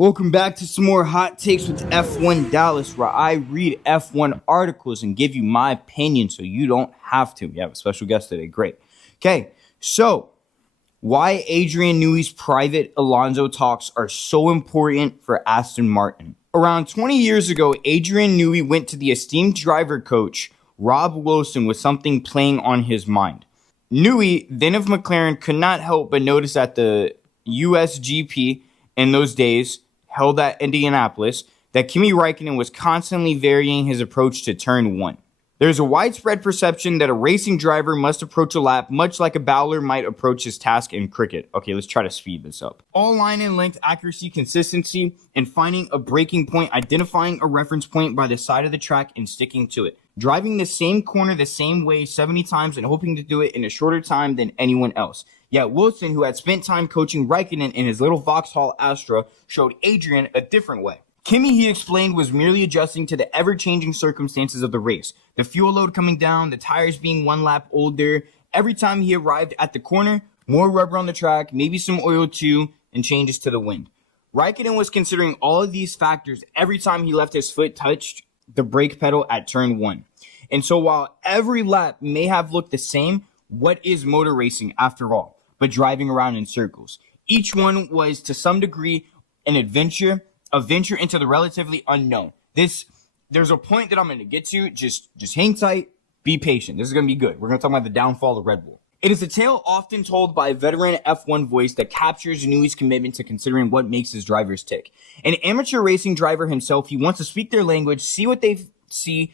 Welcome back to some more hot takes with F1 Dallas, where I read F1 articles and give you my opinion so you don't have to. We have a special guest today. Great. Okay, so why Adrian Newey's private Alonso talks are so important for Aston Martin. Around 20 years ago, Adrian Newey went to the esteemed driver coach Rob Wilson with something playing on his mind. Newey, then of McLaren, could not help but notice that the USGP in those days, held at Indianapolis, that Kimi Räikkönen was constantly varying his approach to turn one. There's a widespread perception that a racing driver must approach a lap much like a bowler might approach his task in cricket. Okay, let's try to speed this up. All line and length, accuracy, consistency, and finding a breaking point, identifying a reference point by the side of the track and sticking to it. Driving the same corner the same way 70 times and hoping to do it in a shorter time than anyone else. Yet Wilson, who had spent time coaching Räikkönen in his little Vauxhall Astra, showed Adrian a different way. Kimi, he explained, was merely adjusting to the ever-changing circumstances of the race. The fuel load coming down, the tires being one lap older. Every time he arrived at the corner, more rubber on the track, maybe some oil too, and changes to the wind. Räikkönen was considering all of these factors every time he left his foot touched the brake pedal at turn one. And so while every lap may have looked the same, what is motor racing after all but driving around in circles? Each one was to some degree an adventure, a venture into the relatively unknown. There's a point that I'm going to get to. Just hang tight, be patient. This is going to be good. We're going to talk about the downfall of Red Bull. It is a tale often told by a veteran F1 voice that captures Newey's commitment to considering what makes his drivers tick. An amateur racing driver himself, he wants to speak their language, see what they see,